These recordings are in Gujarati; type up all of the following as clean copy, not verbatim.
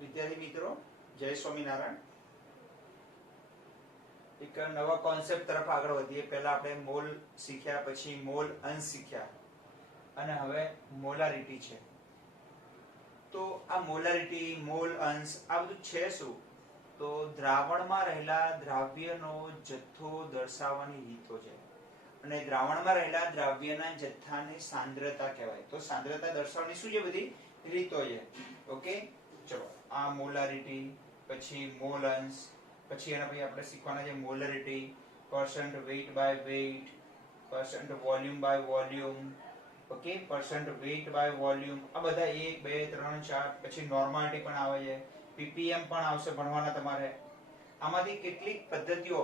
વિદ્યાર્થી મિત્રો, જય સ્વામિનારાયણ. એક નવા કોન્સેપ્ટ તરફ આગળ વધીએ. પહેલા આપણે મોલ શીખ્યા, પછી મોલ અંશ શીખ્યા અને હવે મોલારિટી છે. તો આ મોલારિટી, મોલ અંશ આ બધું છે શું? તો દ્રાવણમાં રહેલા દ્રાવ્યનો જથ્થો દર્શાવવાની રીતો છે. અને દ્રાવણમાં રહેલા દ્રાવ્યના જથ્થાની સાંદ્રતા કહેવાય. તો સાંદ્રતા દર્શાવવાની શું છે? બધી રીતો છે. ઓકે, ચલો આ મોલારિટી, પછી મોલ અંશ, પછી એના પછી આપણે શીખવાના છે molarity, percent weight by weight, percent volume by volume, okay, percent weight by volume. આ બધા 1 2 3 4, પછી નોર્માલિટી પણ આવે છે, પીપીએમ પણ આવશે ભણવાના તમારે. આમાંથી કેટલીક પદ્ધતિઓ,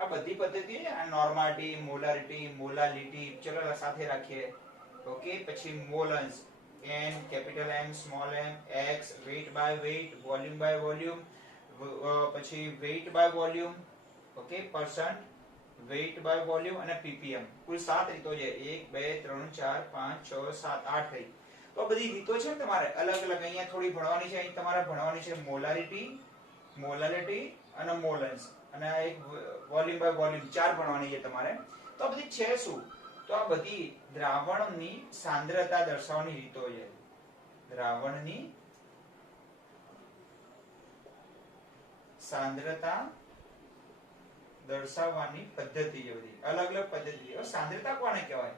આ બધી પદ્ધતિઓ છે, આ નોર્માલિટી, મોલારિટી, મોલાલિટી, ચલો સાથે રાખીએ. ઓકે, પછી મોલ અંશ, n capital M small m, x weight by weight, volume by volume, પછી weight by volume, okay, percent weight by volume અને પીપીએમ. કુલ 7 રીતો છે. 1 2 3 4 5 6 7 8 થઈ. તો આ બધી રીતો છે ને તમારે અલગ અલગ અહીંયા થોડી ભણવાની છે. અહીં તમારે ભણવાની છે મોલારિટી, મોલાલિટી અને મોલ અંશ, અને આ એક વોલ્યુમ બાય વોલ્યુમ, 4 ભણવાની છે તમારે. તો આ બધી છે શું? તો આ બધી દ્રાવણની સાંદ્રતા દર્શાવવાની રીતો છે. દ્રાવણની સાંદ્રતા દર્શાવવાની પદ્ધતિ છે. બધી અલગ અલગ પદ્ધતિ. સાંદ્રતા કોને કહેવાય?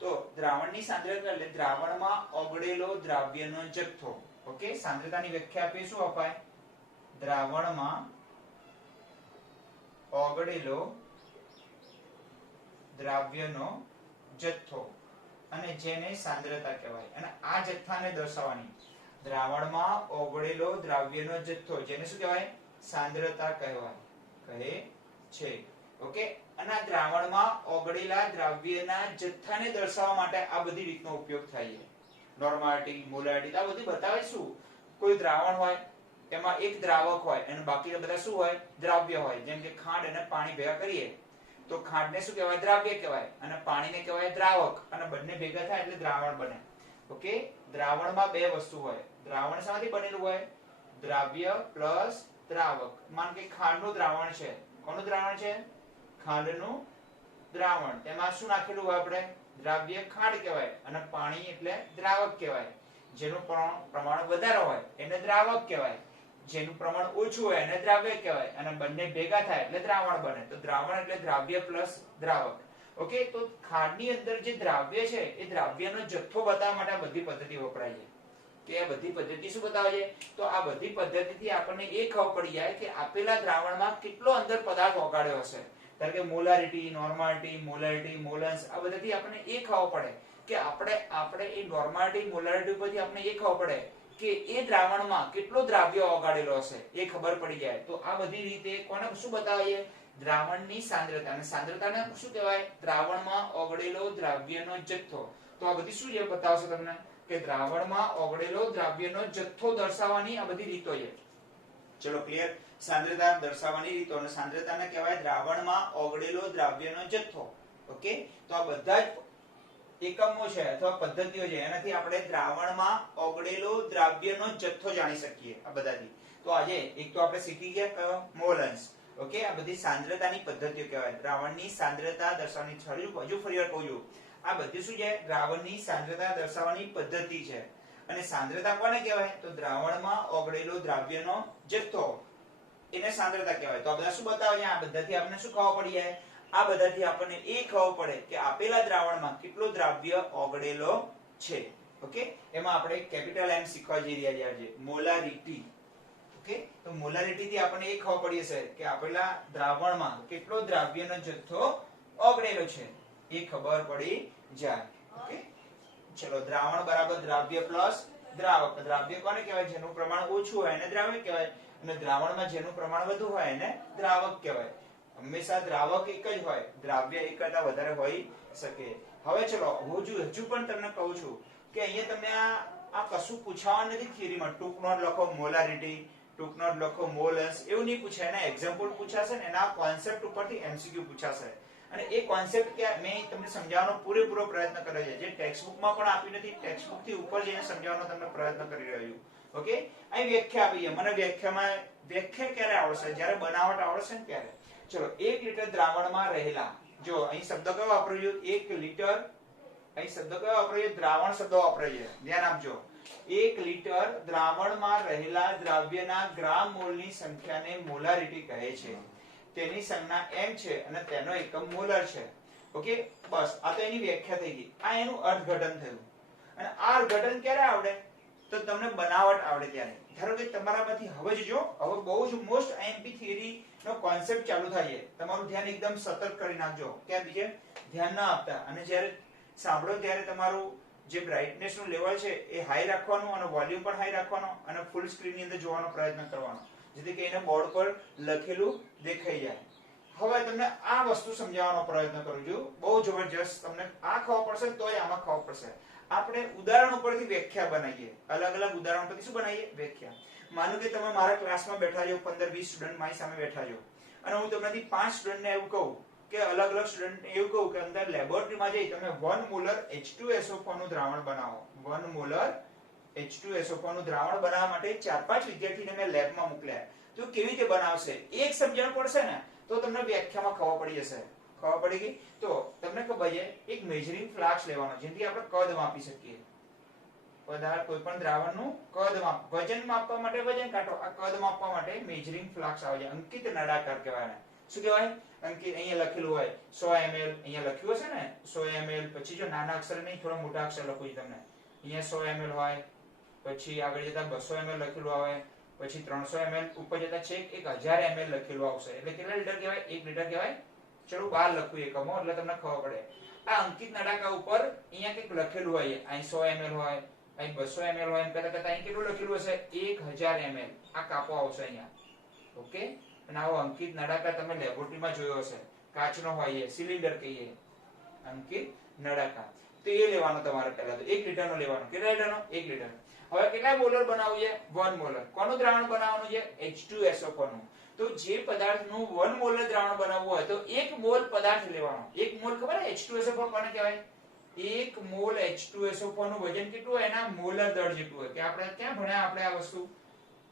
તો દ્રાવણની સાંદ્રતા એટલે દ્રાવણમાં ઓગળેલો દ્રાવ્યનો જથ્થો. ઓકે, સાંદ્રતાની વ્યાખ્યા આપીએ શું અપાય? દ્રાવણમાં ઓગળેલો દ્રાવ્યનો જથ્થો, અને જેને સાંદ્રતા કહેવાય. અને આ જથ્થાને દર્શાવવાની, દ્રાવણમાં ઓગળેલો દ્રાવ્યનો જથ્થો, જેને શું કહેવાય? સાંદ્રતા કહેવાય, કહે છે. ઓકે, અને આ દ્રાવણમાં ઓગળેલા દ્રાવ્યના જથ્થાને દર્શાવવા માટે આ બધી રીતનો ઉપયોગ થાય છે. નોર્માલિટી, મોલારિટી, આ બધું બતાવે શું? કોઈ દ્રાવણ હોય, એમાં એક દ્રાવક હોય અને બાકીના બધા શું હોય? દ્રાવ્ય હોય. જેમ કે ખાંડ અને પાણી ભેગા કરીએ તો ખાંડને શું કહેવાય? દ્રાવ્ય કહેવાય, અને પાણીને કહેવાય દ્રાવક, અને બંને ભેગા થાય એટલે દ્રાવણ બને. ઓકે, દ્રાવણમાં બે વસ્તુ હોય. દ્રાવણ શામાંથી બનેલું હોય? દ્રાવ્ય પ્લસ દ્રાવક. માન કે ખાંડનું દ્રાવણ છે. કોનું દ્રાવણ છે? ખાંડનું દ્રાવણ. તેમાં શું નાખેલું હોય? આપણે દ્રાવ્ય ખાંડ કહેવાય, અને પાણી એટલે દ્રાવક કહેવાય. જેનું પ્રમાણ વધારે હોય એને દ્રાવક કહેવાય, જેનું પ્રમાણ ઓછું હોય એને દ્રાવ્ય કહેવાય, અને બંને ભેગા થાય એટલે દ્રાવણ બને. તો દ્રાવણ એટલે દ્રાવ્ય પ્લસ દ્રાવક. ઓકે, તો ખાંડની અંદર જે દ્રાવ્ય છે એ દ્રાવ્યનો જથ્થો બતાવવા માટે આ બધી પદ્ધતિ વપરાય છે. કે આ બધી પદ્ધતિ શું બતાવે છે? તો આ બધી પદ્ધતિથી આપણને એ ખબર પડી જાય કે આપેલા દ્રાવણમાં કેટલો અંદર પદાર્થ ઓગાળ્યો હશે. ધારો કે મોલારિટી, નોર્માલિટી, મોલારિટી, મોલ અંશ, આ બધાથી આપણને એ ખબર પડે કે આપણે એ નોર્માલિટી, મોલારિટી પરથી આપણને એ ખબર પડે કે એ દ્રાવણમાં કેટલો દ્રાવ્ય ઓગાળેલો હશે, એ ખબર પડી જાય. તો આ બધી રીતે કોને શું બતાવે છે? દ્રાવણની સાંદ્રતા. અને સાંદ્રતાને શું કહેવાય? દ્રાવણમાં ઓગળેલો દ્રાવ્યનો જથ્થો. તો આ બધી શું છે બતાવશે તમને? કે દ્રાવણમાં ઓગળેલો દ્રાવ્યનો જથ્થો દર્શાવવાની આ બધી રીતો છે. ચલો ક્લિયર? સાંદ્રતા દર્શાવવાની રીતો, અને સાંદ્રતાને કહેવાય દ્રાવણમાં ઓગળેલો દ્રાવ્યનો જથ્થો. ઓકે, તો આ બધા જ એકમો છે અથવા પદ્ધતિઓ છે, એનાથી આપણે દ્રાવણમાં ઓગળેલો દ્રાવ્યનો જથ્થો જાણી શકીએ આ બધાથી. તો આજે એક તો આપણે શીખી ગયા કયો? મોલ અંશ. ઓકે, આ બધી સાંદ્રતાની પદ્ધતિઓ કહેવાય. દ્રાવણની સાંદ્રતા દર્શાવવાની, હજુ ફરીવાર કહું છું, આ બધી શું છે? દ્રાવણની સાંદ્રતા દર્શાવવાની પદ્ધતિ છે. અને સાંદ્રતા કોને કહેવાય? તો દ્રાવણમાં ઓગળેલો દ્રાવ્યનો જથ્થો, એને સાંદ્રતા કહેવાય. તો આ બધા શું બતાવે છે? આ બધાથી આપણને શું ખબર પડી જાય? આ બધાથી આપણને એ ખબર પડે કે આપેલા દ્રાવણમાં કેટલો દ્રાવ્ય ઓગળેલો છે. ઓકે, એમાં આપણે કેપિટલ M શીખવા જઈ રહ્યા છીએ આજે, મોલારિટી. ઓકે, તો મોલારિટી થી આપણને એ ખબર પડી હશે કે આપેલા દ્રાવણમાં કેટલો દ્રાવ્યનો જથ્થો ઓગળેલો છે, એ ખબર પડી જાય. ઓકે, ચલો દ્રાવણ બરાબર દ્રાવ્ય પ્લસ દ્રાવક. દ્રાવ્ય કોને કહેવાય? જેનું પ્રમાણ ઓછું હોય એને દ્રાવ્ય કહેવાય, અને દ્રાવણમાં જેનું પ્રમાણ વધુ હોય એને દ્રાવક કહેવાય. હંમેશા દ્રાવક એક જ હોય, દ્રાવ્ય એક કરતા વધારે હોઈ શકે. હવે ચલો હજુ પણ તમને કહું છું કે અહીંયા તમને આ કશું પૂછાવાનું નથી થિયરીમાં. ટૂંક નોટ લખો મોલારિટી, ટૂંક નોટ લખો મોલ અંશ, એવું નહીં પૂછાય. એના એક્ઝામ્પલ પૂછાશે ને એના કોન્સેપ્ટ ઉપરથી MCQ પૂછાશે. અને એ કોન્સેપ્ટ કે મેં તમને સમજાવવાનો પૂરેપૂરો પ્રયત્ન કર્યો છે, જે ટેક્સ્ટ બુકમાં પણ આપ્યું નથી, ટેક્સ્ટ બુક થી ઉપર જઈને સમજાવવાનો તમને પ્રયત્ન કરી રહ્યો છું. ઓકે, અહીં વ્યાખ્યા આપી છે. મને વ્યાખ્યા ક્યારે આવડશે? જ્યારે બનાવટ આવડશે ને ત્યારે. ચલો, 1 લીટર દ્રાવણમાં રહેલા, જો અહીં શબ્દ કયો વાપર્યો? 1 લીટર. અહીં શબ્દ કયો વાપર્યો? દ્રાવણ શબ્દ વાપર્યો. ધ્યાન આપજો. 1 લીટર દ્રાવણમાં રહેલા દ્રવ્યના ગ્રામ મોલની સંખ્યાને મોલારિટી કહે છે. તેની સંજ્ઞા m છે અને તેનો એકમ મોલર છે. ઓકે, બસ આ તો એની વ્યાખ્યા થઈ ગઈ. આ એનું અર્થઘટન થયું. અને આ અર્થઘટન ક્યારે આવડે? તો તમને બનાવટ આવડે ત્યારે. ધારો કે તમારામાંથી હવે જો હવે બહુ જ મોસ્ટ આઈએમપી થિયરી નો કોન્સેપ્ટ ચાલુ થાય છે. તમારું ધ્યાન એકદમ સતર્ક કરી નાખજો. ક્યાં બીજે ધ્યાન ના આપતા, અને જ્યારે સાંભળો ત્યારે તમારું જે બ્રાઇટનેસ નું લેવલ છે એ હાઈ રાખવાનું અને વોલ્યુમ પણ હાઈ રાખવાનો અને ફૂલ સ્ક્રીન ની અંદર જોવાનો પ્રયત્ન કરવાનો, જેથી કરીને બોર્ડ પર લખેલું દેખાઈ જાય. હવે તમને આ વસ્તુ સમજાવવાનો પ્રયત્ન કરું છું. બહુ જબરજસ્ત. તમને આ ખબર પડશે તોય આમાં ખબર પડશે. આપણે ઉદાહરણ ઉપરથી વ્યાખ્યા બનાવીએ. અલગ અલગ ઉદાહરણ પરથી શું બનાવીએ? વ્યાખ્યા. માનો કે તમે મારા ક્લાસમાં બેઠા છો, 15-20 સ્ટુડન્ટ મારી સામે બેઠા છો, અને હું તમને 5 સ્ટુડન્ટને એવું કહું કે અલગ અલગ સ્ટુડન્ટને એવું કહું કે અંદર લેબોરેટરીમાં જઈ તમે 1 મોલર H2SO4 નું દ્રાવણ બનાવો. 1 મોલર H2SO4 નું દ્રાવણ બનાવવા માટે 4-5 વિદ્યાર્થીને મેં લેબમાં મોકલ્યા. તો કેવી રીતે બનાવશે એક સમજણ પડશે ને તો તમને વ્યાખ્યામાં ખબર પડી જશે. ખબર પડી ગઈ? તો તમને ખબર છે એક મેઝરિંગ ફ્લાસ્ક લેવાનો, જેથી આપણે કદ માપી શકીએ. પદાર્થ કોઈ પણ દ્રાવણનું કદ માપ, વજન માપવા માટે વજન કાંટો, આ કદ માપવા માટે મેઝરિંગ ફ્લાસ્ક આવે છે. અંકિત નળાકાર કહેવાય. શું કહેવાય? અંકિત. અહીંયા લખેલું હોય 100 ml, અહીંયા લખ્યું હશે ને 100 ml. પછી જો નાના અક્ષર નહીં, થોડા મોટા અક્ષર લખું છું તમને. અહીંયા 100 ml હોય, પછી આગળ જતા 200 ml લખેલું આવે, પછી 300 ml, ઉપર જતા છેક 1000 ml લખેલું આવશે. એટલે કેટલા લીટર કહેવાય? 1 લીટર કહેવાય. ચલો બહાર લખું એકમો એટલે તમને ખબર પડે. આ અંકિત નળાકાર ઉપર અહીંયા કંઈક લખેલું હોય, અહીં 100 ml હોય, અહીં 200 ml હોય, એમ કરતા અહીં કેટલું લખેલું હશે? 1000 ml. આ કાપો આવશે અહીંયા. ઓકે, અને આવો અંકિત નળાકાર તમે લેબોરેટરીમાં જોયો હશે. કાચનો હોય, સિલિન્ડર કહીએ, અંકિત નળાકાર. તો એ લેવાનો તમારે પહેલા તો 1 લીટરનો લેવાનો. કેટલા લીટરનો? 1 લીટર. હવે કેટલા મોલર બનાવવું છે? 1 મોલર. કોનું દ્રાવણ બનાવવાનું છે? H2SO4 નું. તો જે પદાર્થનું 1 મોલર દ્રાવણ બનાવવું હોય તો 1 મોલ પદાર્થ લેવાનો. 1 મોલ ખબર છે H2SO4 કોને કહેવાય? 1 મોલ H2SO4 નું વજન કેટલું હોય? એના મોલર દળ જેટલું હોય. કે આપણે ક્યાં ભણ્યા? આપણે આ વસ્તુ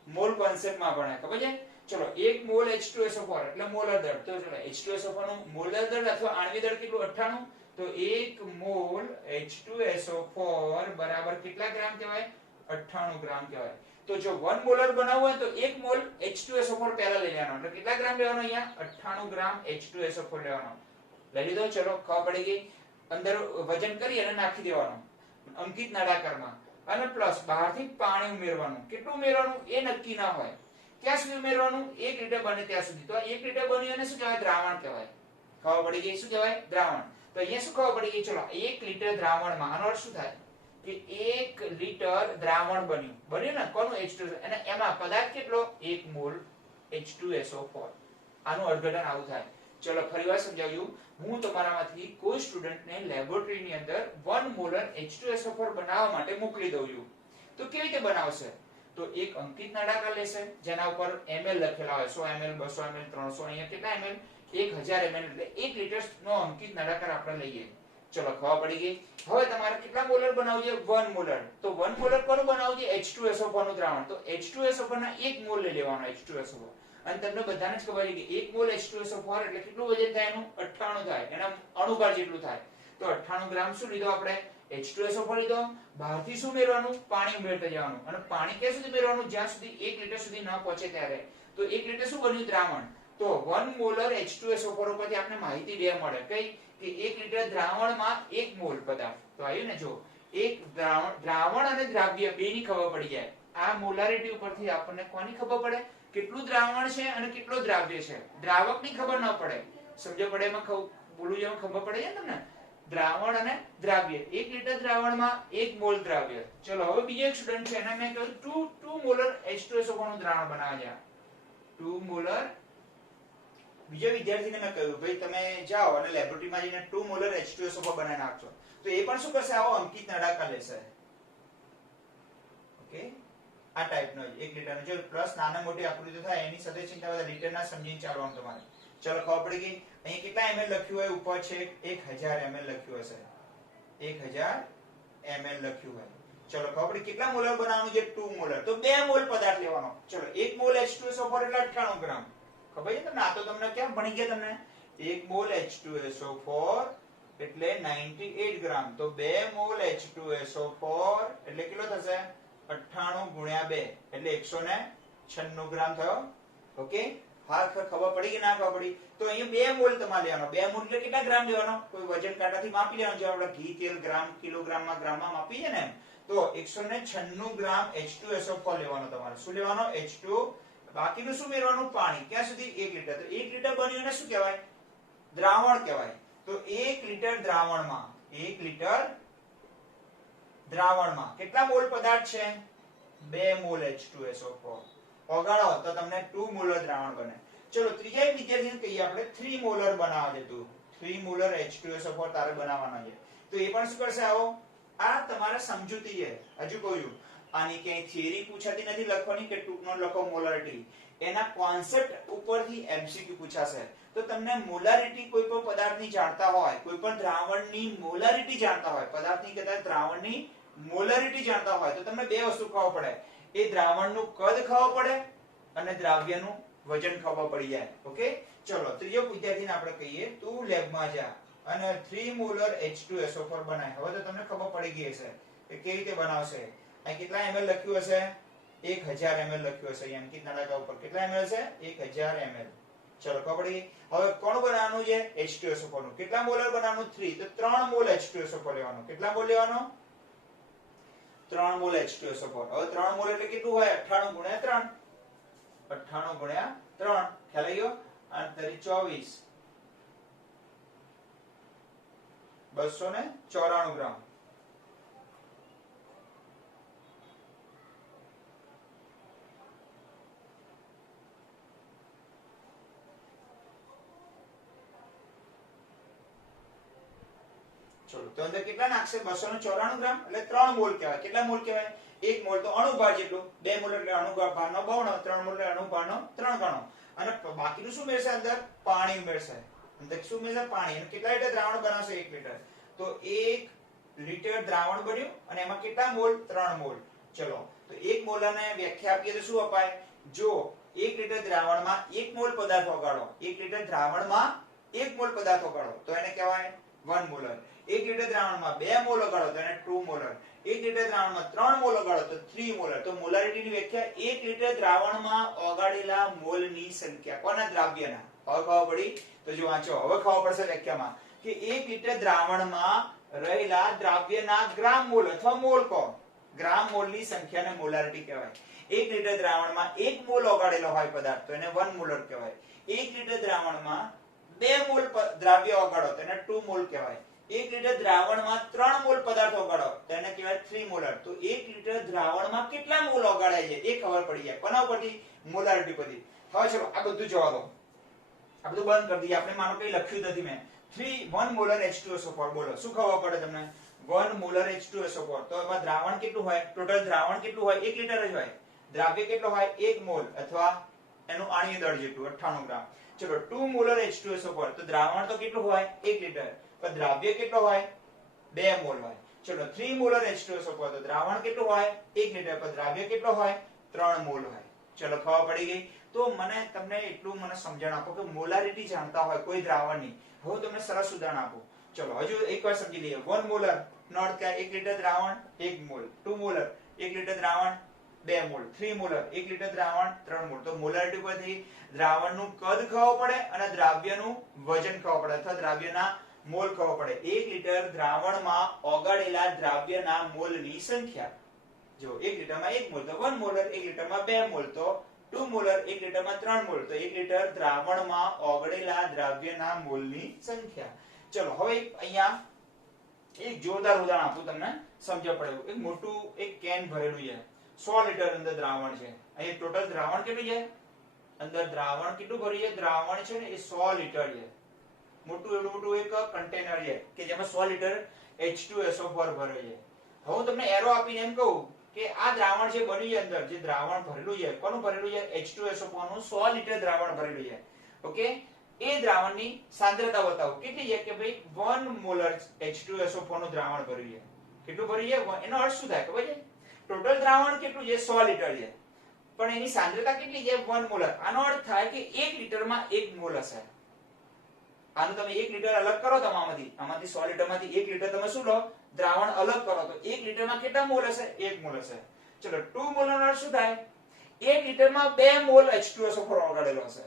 મોલ કોન્સેપ્ટમાં ભણ્યા. ખબર છે? ચલો, 1 મોલ H2SO4 એટલે મોલર દળ. તો ચલો H2SO4 નું મોલર દળ અથવા આણ્વિક દળ કેટલું? 98. તો 1 મોલ H2SO4 બરાબર કેટલા ગ્રામ કહેવાય? 98 ગ્રામ કહેવાય. તો જો 1 મોલર બનાવવું હોય તો 1 મોલ H2SO4 પહેલા લઈ લેવાનો. એટલે કેટલા ગ્રામ લેવાનો? અહીંયા 98 ગ્રામ H2SO4 લેવાનો. લઈ લીધો. ચલો, ખબર પડી ગઈ. અંદર વજન કરી અને નાખી દેવાનું અંકિત નળાકારમાં, અને પ્લસ બહારથી પાણી ઉમેરવાનું. કેટલું ઉમેરવાનું એ નક્કી ના હોય. ક્યાં સુધી ઉમેરવાનું? 1 લીટર બને ત્યાં સુધી. તો 1 લીટર બન્યું અને શું કહેવાય? દ્રાવણ કહેવાય. ખબર પડી ગઈ? શું કહેવાય? દ્રાવણ. તો અહીંયા શું ખબર પડી ગઈ? ચલો, 1 લીટર દ્રાવણમાં આનો અર્થ શું થાય? કે 1 લીટર દ્રાવણ બન્યું ને કોનું? H2SO, અને એમાં પદાર્થ કેટલો? 1 મોલ H2SO4. આનું અર્થઘટન આવું થાય. ચલો ફરીવાર સમજાવ્યું. હું તમારામાંથી કોઈ સ્ટુડન્ટને લેબોરેટરીની અંદર 1 મોલર H2SO4 બનાવવા માટે મોકલી દઉં છું. તો કેવી રીતે બનાવશે? તો એક અંકિત નળાકાર લેશે જેના ઉપર ml લખેલા હોય, 100 ml, 200 ml, 300. અહીંયા કેટલા ml? 1000 ml. એટલે 1 લીટર નો અંકિત નળાકાર આપણે લઈએ. ચલો, ખબર પડી ગઈ. હવે તમારે કેટલા મોલર બનાવવું છે? 1 મોલર. તો 1 મોલર કોનું બનાવવું છે? H2SO4 નું દ્રાવણ. તો H2SO4 ના 1 મોલ લઈ લેવાનો. H2SO4. અને તમને બધાને જ ખબર છે કે 1 મોલ H2SO4 એટલે કેટલું વજન થાય એનું? 98 થાય. એના અણુભાર જેટલું થાય. તો 98 ગ્રામ શું લીધો આપણે? H2SO4 લીધો. બહારથી શું ઉમેરવાનું? પાણી ઉમેરતા જવાનું. અને પાણી ક્યાં સુધી ઉમેરવાનું? જ્યાં સુધી 1 લીટર સુધી ન પહોંચે ત્યારે. તો 1 લીટર શું બન્યું? દ્રાવણ. તો 1 મોલર H2SO4 ઉપરથી આપણે માહિતી બે મળે. કઈ? કે 1 લીટર દ્રાવણમાં 1 મોલ પદાર્થ. તો આવ્યું ને? જો એક દ્રાવણ અને દ્રાવ્ય બેની ખબર પડી જાય. આ મોલારિટી ઉપરથી આપણને કોની ખબર પડે? કેટલું દ્રાવણ છે અને કેટલો દ્રાવ્ય છે. દ્રાવકની ખબર ન પડે, સમજ પડે? એમાં બોલું જેમ ખબર પડે છે તમને. દ્રાવણ અને દ્રાવ્ય. 1 લીટર દ્રાવણમાં 1 મોલ દ્રાવ્ય. ચલો, હવે બીજો એક સ્ટુડન્ટ છે, એને મેં કહ્યું 2 મોલર H2SO4 નું દ્રાવણ બનાવવા છે. 2 મોલર. બીજા વિદ્યાર્થીને મેં કહ્યું ભાઈ તમે જાઓ અને લેબોરેટરીમાં જઈને 2 મોલર H2SO4 બનાવી નાખજો. તો એ પણ શું કરશે? આવો અંકિત નળાકાર લેશે. ઓકે, આ ટાઈપનો 1 લીટરનો. જો પ્લસ નાના મોટી આકૃતિ થાય એની સાથે ચિંતા વધારે લીટરના સમજીને ચાલવાનું તમારે. ચલો ખબર પડી ગઈ. અહીં કેટલા ml લખ્યું હોય ઉપર છે 1000 ml લખ્યું હશે, 1000 ml લખ્યું હોય. ચલો ખબર પડી. કેટલા મોલર બનાવવાનું છે? 2 મોલર. તો 2 મોલ પદાર્થ લેવાનો. ચલો 1 મોલ H2SO4 એટલે 98 ગ્રામ. ખબર છે તમને? આ તો તમને કેમ ભણી ગયા તમને? 1 મોલ H2SO4 એટલે 98 ગ્રામ. તો 2 મોલ H2SO4 એટલે કેટલો થશે? 98 ગુણ્યા 2 એટલે 196 ગ્રામ થયો. ઓકે, હા ખબર પડી કે ના ખબર પડી? તો અહીંયા 2 મોલ તમારે લેવાનો. 2 મોલ એટલે કેટલા ગ્રામ લેવાનો? કોઈ વજન કાંટાથી માપી લેવાનો. જો આપણે ઘી, તેલ ગ્રામ, કિલોગ્રામમાં, ગ્રામમાં માપીએ ને એમ. તો 196 ગ્રામ H2SO4 લેવાનો તમારે. શું લેવાનો? H2. બાકીનું શું મેળવવાનું? પાણી. ક્યાં સુધી? 1 લીટર. તો 1 લીટર બન્યું એને શું કહેવાય? દ્રાવણ કહેવાય. તો 1 લીટર દ્રાવણમાં 1 લીટર દ્રાવણમાં કેટલા મોલ પદાર્થ છે? 2 મોલ H2SO4. ઓગાળો તો તમને 2 મોલર દ્રાવણ બને. ચલો ત્રીજા વિદ્યાર્થીને કહીએ આપણે 3 મોલર બનાવવા છે. તું 3 મોલર H2SO4 તારે બનાવવાના છે. તો એ પણ શું કરશે? આવો આ તમારે સમજૂતી છે. હજુ કહ્યું આની ક્યાંય થિયરી પૂછાતી નથી લખવાની કે ટૂંકનો લખો મોલારિટી. એના કોન્સેપ્ટ ઉપરથી MCQ પૂછાશે. તો તમને મોલારિટી કોઈ પણ પદાર્થની જાણતા હોય, કોઈ પણ દ્રાવણની મોલારિટી જાણતા હોય, પદાર્થની કદાચ દ્રાવણની મોલારિટી જાણતા હોય તો તમને બે વસ્તુ ખબર પડે. એ દ્રાવણનું કદ ખબર પડે અને દ્રાવ્યનું વજન ખબર પડી જાય. ઓકે, ચલો ત્રીજો વિદ્યાર્થીને આપણે કહીએ તું લેબમાં જા અને 3 મોલર H2SO4 બનાય. હવે તો તમને ખબર પડી ગઈ હશે કે કેવી રીતે બનાવશે. અહીં કેટલા ml લખ્યું હશે? 1000 ml લખ્યું હશે. અહીંયા કેટલા ટકા ઉપર કેટલા ml છે? 1000 ml. ચલો ખબર પડી. હવે કોણ બનાવવાનું છે? H2SO4 નું. કેટલા મોલર બનાવવાનું? 3. તો 3 મોલ H2SO4 લેવાનો. કેટલા મોલ લેવાનો? 3 મોલ H2SO4. હવે 3 મોલ એટલે કેટલું હોય? 98 ગુણ્યા 3. 98 ગુણ્યા 3. ખ્યાલ આવી ગયો? અને 24 294 ગ્રામ. ચલો તો અંદર કેટલા નાખશે? 294 ગ્રામ એટલે 3 મોલ કહેવાય. કેટલા મોલ કહેવાય? 1 મોલ તો અણુભાર જેટલું. 2 મોલ એટલે અણુભારનો બમણો, 3 મોલ એટલે અણુભારનો 3 ગણો. અને બાકીનું શું મેળશે? અંદર પાણી મેળશે. અંદર શું મેળશે? પાણી. અને કેટલા લીટર દ્રાવણ બનાવશે? 1 લીટર. તો 1 લીટર દ્રાવણ બન્યું અને એમાં કેટલા મોલ? 3 મોલ. ચલો તો 1 મોલને વ્યાખ્યા આપીએ તો શું અપાય? જો 1 લીટર દ્રાવણમાં 1 મોલ પદાર્થ ઓગાળો, 1 લીટર દ્રાવણમાં 1 મોલ પદાર્થ ઓગાળો તો એને કહેવાય 1 મોલર. 1 લીટર દ્રાવણમાં 2 મોલ ઓગાળો તો એને 2 મોલર. 1 લીટર દ્રાવણમાં 3 મોલ ઓગાળો તો 3 મોલર. તો મોલારિટીની વ્યાખ્યા 1 લીટર દ્રાવણમાં ઓગાળેલા મોલની સંખ્યા. કોના? દ્રાવ્યના. હવે ખબર પડી? તો જો વાંચો. હવે ખબર પડશે વ્યાખ્યામાં કે 1 લીટર દ્રાવણમાં રહેલા દ્રાવ્યના ગ્રામ મોલ અથવા મોલ કહો. ગ્રામ મોલની સંખ્યાને મોલારિટી કહેવાય. 1 લીટર દ્રાવણમાં 1 મોલ ઓગાળેલો હોય પદાર્થ તો એને 1 મોલર કહેવાય. 1 લીટર દ્રાવણમાં 2 મોલ દ્રાવ્ય ઓગાળો તો એને 2 મોલ કહેવાય. 1 લીટર દ્રાવણમાં 3 મોલ પદાર્થ ઓગાળો તો એને કહેવાય 3 મોલર. તો 1 લીટર દ્રાવણમાં કેટલા મોલ ઓગાળાય છે એ ખબર પડી જાય. કોના પરથી? મોલારિટી પરથી. હવે ચલો આ બધું જવા દો. આ બધું બંધ કરી દઈએ. આપણે માનો કઈ લખ્યું નથી મેં. 1 મોલર H2SO4 બોલો. શું ખબર પડે તમને? 1 મોલર H2SO4. તો એમાં દ્રાવણ કેટલું હોય? ટોટલ દ્રાવણ કેટલું હોય? 1 લીટર જ હોય. દ્રાવ્ય કેટલો હોય? 1 મોલ અથવા એનું આણ્વીય દળ જેટલું 98 ગ્રામ. ચલો 2 મોલર H2SO4. તો દ્રાવણ તો કેટલું હોય? 1 લીટર. પણ દ્રાવ્ય કેટલો હોય? 2 મોલ હોય. ચલો 3 મોલર H2SO4. તો દ્રાવણ કેટલું હોય? 1 લીટર. પણ દ્રાવ્ય કેટલો હોય? 3 મોલ હોય. ચલો ખબર પડી ગઈ. તો મને તમને એટલું મને સમજણ આપો કે મોલારિટી જાણતા હોય કોઈ દ્રાવણની. હવે તમને સરસ ઉદાહરણ આપું. ચલો હજુ એકવાર સમજી લઈએ. 1 મોલર નો અર્થ કે 1 લીટર દ્રાવણ 1 મોલ. 2 મોલર 1 લીટર દ્રાવણ 2 મોલ. 3 મોલર 1 લીટર દ્રાવણ 3 મોલ. તો મોલારિટી પરથી દ્રાવણનું કદ ખબર પડે અને દ્રાવ્યનું વજન ખબર પડે અથવા દ્રાવ્યના મોલ ખબર પડે. 1 લીટર દ્રાવણમાં ઓગાળેલા દ્રાવ્યના મોલની સંખ્યા. જો 1 લીટરમાં 1 મોલ તો 1 મોલર. 1 લીટરમાં 2 મોલ તો 2 મોલર. 1 લીટરમાં 3 મોલ તો 1 લીટર દ્રાવણમાં ઓગળેલા દ્રાવ્યના મોલની સંખ્યા. ચલો હવે અહીંયા એક જોરદાર ઉદાહરણ આપું તમને સમજ પડે. એક મોટું એક કેન ભરેલું છે. 100 લીટર અંદર દ્રાવણ છે. અહીં ટોટલ દ્રાવણ કેટલું છે? અંદર દ્રાવણ કેટલું ભર્યું છે? દ્રાવણ છે ને એ 100 લીટર છે. મોટું એવડું મોટું એક કન્ટેનર છે કે જેમાં 100 લીટર H2SO4 ભરેલું છે. હવે હું તમને એરો આપીને એમ કહું કે આ દ્રાવણ જે બન્યું છે અંદર જે દ્રાવણ ભરેલું છે કોનું ભરેલું છે? H2SO4 નું 100 લીટર દ્રાવણ ભરેલું છે. ઓકે, એ દ્રાવણની સાંદ્રતા બતાવો કેટલી છે કે ભાઈ 1 મોલર H2SO4 નું દ્રાવણ ભર્યું છે. કેટલું ભર્યું છે? એનો અર્થ શું થાય ખબર છે? ટોટલ દ્રાવણ કેટલું છે? 100 લીટર છે, પણ એની સાંદ્રતા કેટલી છે? 1 મોલર. આનો અર્થ થાય કે 1 લીટરમાં 1 મોલ હશે. આનું તમે 1 લીટર અલગ કરો, તમે આમાંથી 100 લીટરમાંથી 1 લીટર તમે શું લો? દ્રાવણ અલગ કરો તો 1 લીટરમાં કેટલા મોલ હશે? 1 મોલ હશે. ચલો 2 મોલ નો અર્થ શું થાય? 1 લીટરમાં 2 મોલ H2SO4 ઓગાળેલો હશે.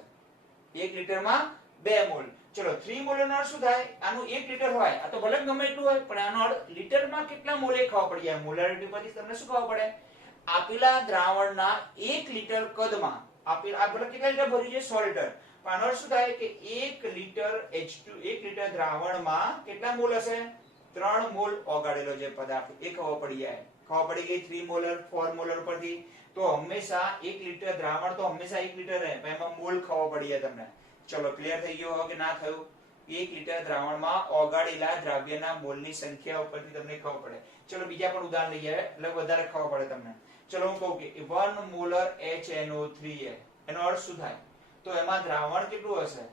1 લીટરમાં 2 મોલ. ચલો 3 મોલ નો અર્થ શું થાય? આનું 1 લીટર હોય, આ તો ભલે ગમે એટલું હોય, પણ આનો અર્થ લીટરમાં કેટલા મોલ એ ખબર પડી જાય. મોલારિટી પરથી તમને શું ખબર પડે? આપેલા દ્રાવણના 1 લીટર કદમાં આપેલા કેટલા લીટર ભર્યું છે? 100 લીટર. આનો અર્થ શું થાય કે 1 લીટર H2 1 લીટર દ્રાવણમાં કેટલા મોલ હશે? 3 મોલ ઓગાળેલો છે પદાર્થ. એ ખબર પડી જાય. ખબર પડી ગઈ 3 મોલર 4 મોલર પરથી. તો હંમેશા 1 લીટર દ્રાવણ તો હંમેશા 1 લીટર રહે, પણ એમાં મોલ ખબર પડી જાય તમને. ચલો ક્લિયર થઈ ગયો કે ના થયું? 1 લીટર દ્રાવણમાં ઓગાળેલા દ્રવ્યના મોલની સંખ્યા ઉપરથી તમને ખબર પડે. ચલો બીજા પણ ઉદાહરણ લઈએ એટલે વધારે ખબર પડે તમને. ચલો હું કહું કે 1 મોલર HNO3 એનો અર્થ શું થાય? તો એમાં દ્રાવણ કેટલું હશે?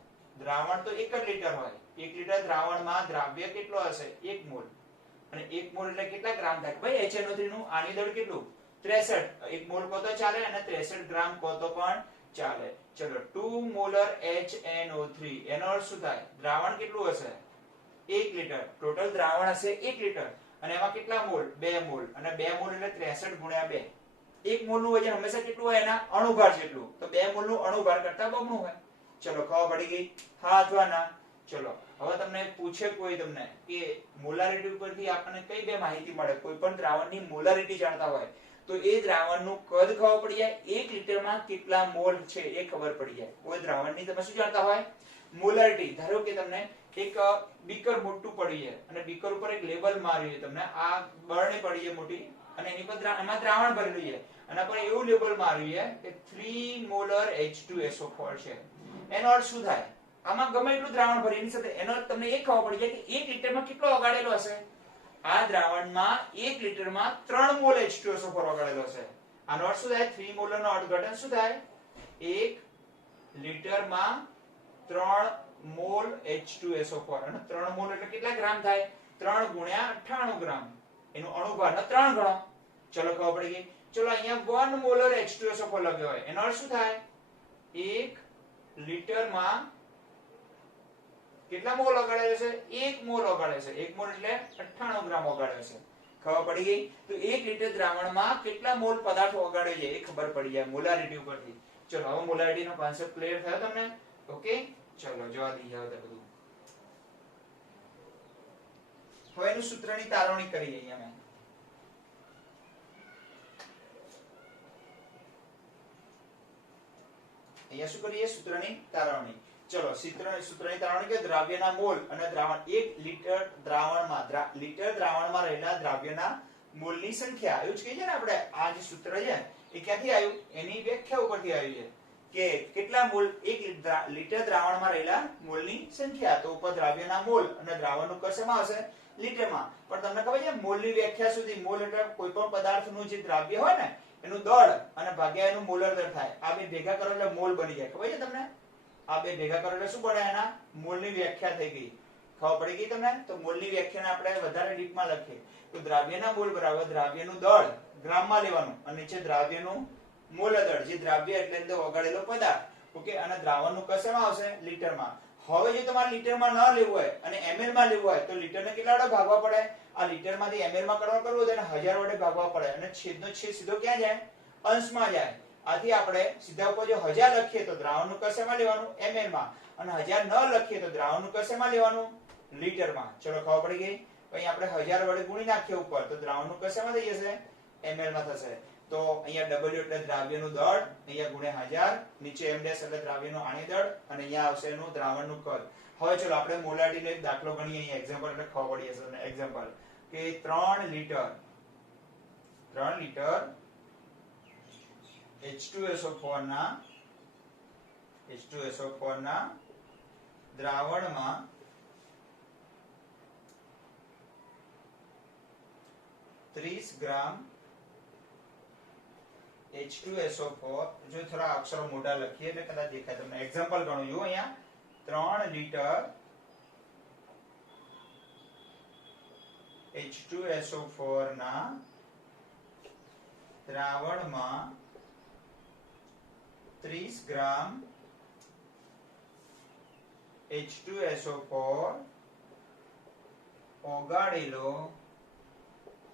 દ્રાવણ તો 1 જ લીટર હોય. 1 લીટર દ્રાવણમાં દ્રાવ્ય કેટલો હશે? 1 મોલ. અને 1 મોલ એટલે કેટલા ગ્રામ થાય? ભાઈ HNO3 નું આણી દળ કેટલું? 63. 1 મોલ કહો તો ચાલે અને 63 ગ્રામ કહો તો પણ ચાલે. ચલો 2 મોલર HNO3 એનો અર્થ શું થાય? દ્રાવણ કેટલું હશે? 1 લીટર. ટોટલ દ્રાવણ હશે 1 લીટર અને એમાં કેટલા મોલ? 2 મોલ. અને 2 મોલ એટલે 63 ગુણ્યા 2. 1 મોલ નું વજન હંમેશા કેટલું હોય? એના અણુભાર જેટલું. તો 2 મોલ નું અણુભાર કરતા બમણું હોય. ચલો ખબર પડી ગઈ? હા અથવા ના? ચલો હવે તમને પૂછે કોઈ તમને કે મોલારિટી ઉપરથી આપણને કઈ બે માહિતી મળે? કોઈ પણ દ્રાવણની મોલારિટી જાણતા હોય તો એ દ્રાવણનું કદ ખબર પડી જાય, 1 લીટરમાં કેટલા મોલ છે એ ખબર પડી જાય. કોઈ દ્રાવણની તમે શું જાણતા હોય? મોલારિટી. ધારો કે તમને એક બીકર મોટું પડી છે અને બીકર ઉપર એક લેબલ માર્યું છે, તમને આ બરણી પડી છે મોટી અને એની પર એમાં દ્રાવણ ભરેલું છે અને પર એવું લેબલ માર્યું છે કે 3 મોલર H2SO4 છે. એનો અર્થ શું થાય? આમાં ગમે એટલું દ્રાવણ ભરી એની સાથે એનો તમને એ ખબર પડી જાય કે 1 લીટરમાં કેટલો ઓગાળેલો હશે? આ દ્રાવણમાં 1 લીટરમાં 3 મોલ H2SO4 ઓગાળેલો હશે. આનો અર્થ શું થાય? 3 મોલર નો અર્થઘટન શું થાય? 1 લીટરમાં 3 મોલ H2SO4 અને 3 મોલ એટલે કેટલા ગ્રામ થાય? 3 ગુણ્યા 98 ગ્રામ. એનો અણુભાર 3 ગણો. ચલો ખબર પડી ગઈ? ચલો અહીંયા 1 મોલર H2SO4 લખ્યો હોય એનો અર્થ શું થાય? 1 લીટરમાં કેટલા મોલ ઓગાળે છે? 1 મોલ ઓગાળે છે. 1 મોલ એટલે 98 ગ્રામ ઓગાળે છે. ખબર પડી ગઈ? તો 1 લીટર દ્રાવણમાં કેટલા મોલ પદાર્થ ઓગાળે છે એ ખબર પડી જાય મોલારિટી ઉપરથી. ચલો હવે મોલારિટી નો કોન્સેપ્ટ ક્લિયર થયો તમને? ઓકે ચલો જવા દઈએ હવે બધું. હવે એનું સૂત્રની તારવણી કરીએ અહીંયા મેં. અહીંયા શું કરીએ? સૂત્રની તારવણી. ચલો સૂત્રની તારવણી કે દ્રાવ્યના મોલ અને દ્રાવણ 1 લીટર દ્રાવણમાં રહેલા દ્રાવ્યના મોલની સંખ્યા. એવું જ કહીએ ને આપણે આ જે સૂત્ર છે એ ક્યાંથી આવ્યું? એની વ્યાખ્યા ઉપરથી આવ્યું છે કે કેટલા મોલ? 1 લીટર દ્રાવણમાં રહેલા મોલની સંખ્યા. તો ઉપર દ્રાવ્યના મોલ અને દ્રાવણનું કદ શેમાં હશે? લીટરમાં. પણ તમને ખબર છે મોલની વ્યાખ્યા સુધી? મોલ એટલે કોઈ પણ પદાર્થનું જે દ્રાવ્ય હોય ને એનું દળ અને ભાગ્યા એનું મોલર દળ થાય. આ બે ભેગા કરો એટલે મોલ બની જાય. ખબર છે તમને? આ બે ભેગા કરો એટલે શું બને? એના મોલની વ્યાખ્યા થઈ ગઈ. ખબર પડી ગઈ તમને? તો મોલની વ્યાખ્યાને આપણે વધારે ડીપમાં લખીએ તો દ્રાવ્યના મોલ બરાબર દ્રાવ્યનું દળ ગ્રામમાં લેવાનું અને નીચે દ્રાવ્યનું મોલ દળ, જે દ્રાવ્ય એટલે અંદર ઓગાળેલો પદાર્થ. ઓકે અને દ્રાવણનું કદ શેમાં આવશે? લીટરમાં. હવે જો તમારે લીટરમાં ન લેવું હોય અને ml માં લેવું હોય તો લીટરને કેટલા વડે ભાગવા પડે? આ લીટરમાંથી ml માં કન્વર્ટ કરવું હોય તો 1000 વડે ભાગવા પડે અને છેદનો છેદ સીધો ક્યાં જાય? અંશમાં જાય. આથી આપણે સીધા ઉપર જો 1000 લખીએ તો દ્રાવણનું કદ શેમાં લેવાનું? ml માં. અને 1000 ન લખીએ તો દ્રાવણનું કદ શેમાં લેવાનું? લીટરમાં. ચલો ખબર પડી ગઈ? અહીં આપણે 1000 વડે ગુણી નાખીએ ઉપર તો દ્રાવણનું કદ શેમાં થઈ જશે? ml માં થશે. તો અહીંયા W એટલે દ્રાવ્યનું દળ, અહીંયા ગુણ્યા 1000, નીચે m' એટલે દ્રાવ્યનું આણી દળ અને અહીંયા આવશે એનું દ્રાવણનું કદ. હવે ચલો આપણે મોલારિટીનો એક દાખલો ગણીએ. અહીંયા એક્ઝામ્પલ એટલે ખબર પડી જશે તમને. એક્ઝામ્પલ કે 3 લીટર H2SO4 ના દ્રાવણમાં 30 ગ્રામ H2SO4, જો થોડા અક્ષરો મોટા લખીએ એટલે કદાચ દેખાય તમને. એક્ઝામ્પલ ગણું. જો અહીંયા 3 લીટર H2SO4 ના દ્રાવણમાં 30 ગ્રામ H2SO4 ઓગાળેલો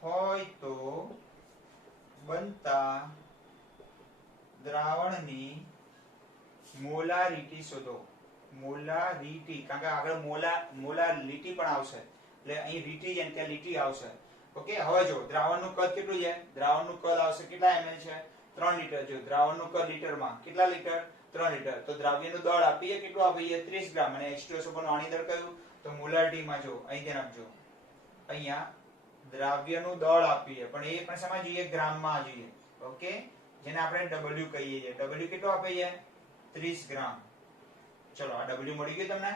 હોય તો બનતા દ્રાવણની મોલારિટી શોધો. મોલારિટી, કારણ કે આગળ મોલારિટી પણ આવશે એટલે અહીં રીટી જેમ કે લીટી આવશે. ઓકે, હવે જો દ્રાવણનું કદ કેટલું છે? દ્રાવણનું કદ આવશે કેટલા ml છે? 3 લીટર. જો દ્રાવણનું કદ લીટરમાં કેટલા લીટર? 3 લીટર. તો દ્રાવ્યનું દળ આપીએ કેટલું આપીએ? 30 ગ્રામ. અને H2SO4 નું આણી દળ કયું? તો મોલારિટીમાં જો અહીં ધ્યાન આપજો, અહીંયા દ્રાવ્યનું દળ આપીએ પણ એ પણ શેમાં જોઈએ? ગ્રામમાં જોઈએ. ઓકે, જેને આપણે W કહીએ છીએ. W કેટલું આપીએ? 30 ગ્રામ. ચલો આ W મળી ગયું તમને?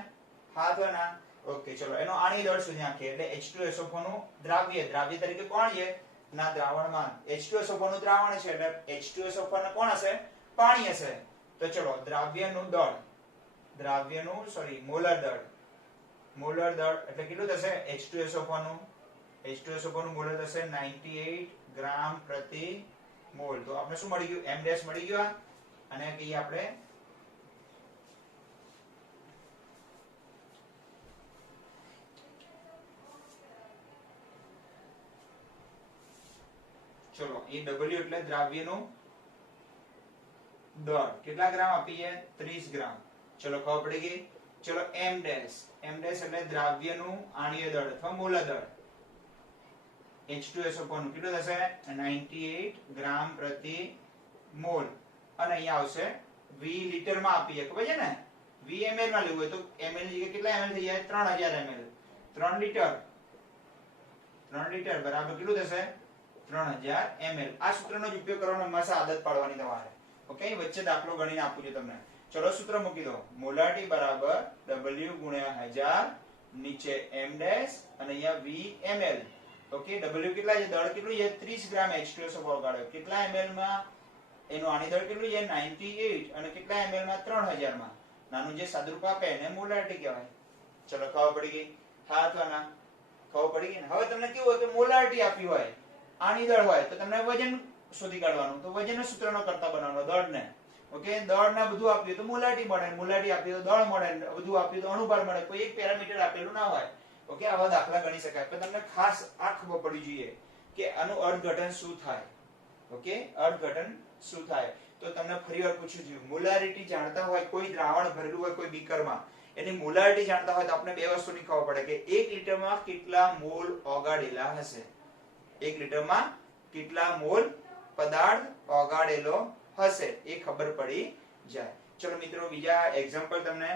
હા તો ના? ઓકે, ચલો એનો આણી દળ સુધી નાખીએ એટલે H2SO4 નું દ્રાવ્ય તરીકે કોણ છે? ના દ્રાવણમાં H2SO4 નું દ્રાવણ છે એટલે H2SO4 ને કોણ હશે? પાણી હશે. તો ચલો દ્રાવ્યનું દળ, મોલર દળ એટલે કેટલું થશે? H2SO4 નું મોલર થશે 98 ગ્રામ પ્રતિ મોલ. તો આપણે શું મળી ગયું? M ડેશ મળી ગયું. અને કહીએ આપણે ચલો એ W એટલે દ્રાવ્યનું દળ કેટલા ગ્રામ આપીએ? 30 ગ્રામ. ચલો ખબર પડી ગઈ. ચલો M ડેશ એટલે દ્રાવ્યનું આણીય દળ અથવા મોલર દળ. H2SO4 નું કેટલું થશે? 98 ગ્રામ પ્રતિ મોલ. અને અહીંયા આવશે V લીટરમાં આપીએ, ખબર છે ને? V ml માં લેવું હોય તો ml ની જગ્યાએ કેટલા ml થઈ જાય? 3000 ml. 3 લીટર બરાબર કેટલું થશે? 3000 ml. આ સૂત્રનો જ ઉપયોગ કરવાનો, હંમેશા આદત પાડવાની તમારે. ઓકે, વચ્ચે દાખલો ગણીને આપું છું તમને. ચલો સૂત્ર મૂકી દો. મોલારિટી બરાબર W ગુણ્યા 1000, નીચે M ડેશ અને અહીંયા V ml. ઓકે, W કેટલા છે? દળ કેટલું છે? 30 ગ્રામ H2SO4 ઓગાળ્યો. કેટલા ml માં? એનું આણી દળ કેટલું છે? 98. અને કેટલા ml માં? 3000 માં. નાનું જે સાદુરૂપ આપે એને મોલારિટી કહેવાય. ચલો ખબર પડી ગઈ? હા અથવા ના? ખબર પડી ગઈ ને? હવે તમને કેવું હોય કે મોલારિટી આપી હોય, આણી દળ હોય તો તમને વજન શોધી કાઢવાનું. તો વજનના સૂત્રનો કરતા બનાવવાનો દળને. ઓકે, દળને બધું આપ્યું તો મોલારિટી મળે, મોલારિટી આપ્યું તો દળ મળે, બધું આપ્યું તો અણુભાર મળે. કોઈ એક પેરામીટર આપેલું ના હોય. ઓકે, આવા દાખલા ગણી શકાય. પણ તમને ખાસ આ ખબર પડવી જોઈએ કે આનું અર્થઘટન શું થાય. ઓકે, અર્થઘટન શું થાય. તો તમને ફરીવાર પૂછું છું, મોલારિટી જાણતા હોય, કોઈ દ્રાવણ ભરેલું હોય કોઈ બીકરમાં, એની મોલારિટી જાણતા હોય તો આપણે બે વસ્તુની ખબર પડે કે 1 લીટરમાં કેટલા મોલ ઓગાળેલા હશે. 1 લીટરમાં કેટલા મોલ પદાર્થ ઓગાળેલો હશે એ ખબર પડી જાય. ચલો મિત્રો, બીજા એક્ઝામ્પલ તમને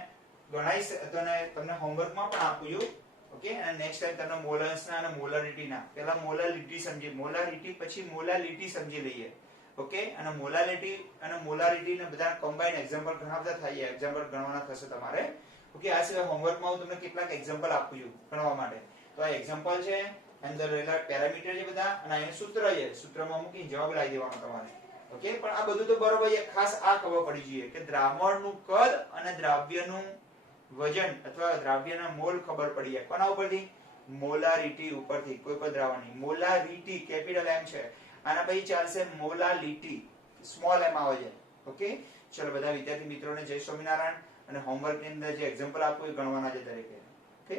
ગણાઈશ અને તમને હોમવર્કમાં પણ આપું છું. ઓકે, અને નેક્સ્ટ ટાઈમ તમને મોલન્સના અને મોલારિટીના, પહેલા મોલારિટી સમજી, મોલારિટી પછી મોલાલિટી સમજી લઈએ. ઓકે, અને મોલાલિટી અને મોલારિટી ને બધા કમ્બાઈન એક્ઝામ્પલ ઘણા બધા થાય, એક્ઝામ્પલ ગણવાના થશે તમારે. ઓકે, આ સિવાય હોમવર્કમાં હું તમને કેટલાક એક્ઝામ્પલ આપું છું ગણવા માટે. તો આ એક્ઝામ્પલ છે, અંદર રહેલા પેરામીટર છે બધા, અને એનું સૂત્ર છે, સૂત્રમાં મૂકી જવાબ લાવી દેવાનો તમારે. ઓકે, પણ આ બધું તો બરોબર છે. ખાસ આ ખબર પડી જોઈએ કે દ્રાવણનું કદ અને દ્રાવ્યનું વજન અથવા દ્રાવ્યના મોલ ખબર પડી જાય. કોના ઉપરથી? મોલારિટી ઉપરથી. કોઈ પણ દ્રાવણની મોલારિટી કેપિટલ M છે, આના પછી ચાલશે મોલાલિટી, સ્મોલ m આવે છે. ઓકે, ચલો બધા વિદ્યાર્થી મિત્રોને જય સ્વામિનારાયણ. અને હોમવર્ક ની અંદર જે એક્ઝામ્પલ આપું એ ગણવાના છે દરેકે. ઓકે.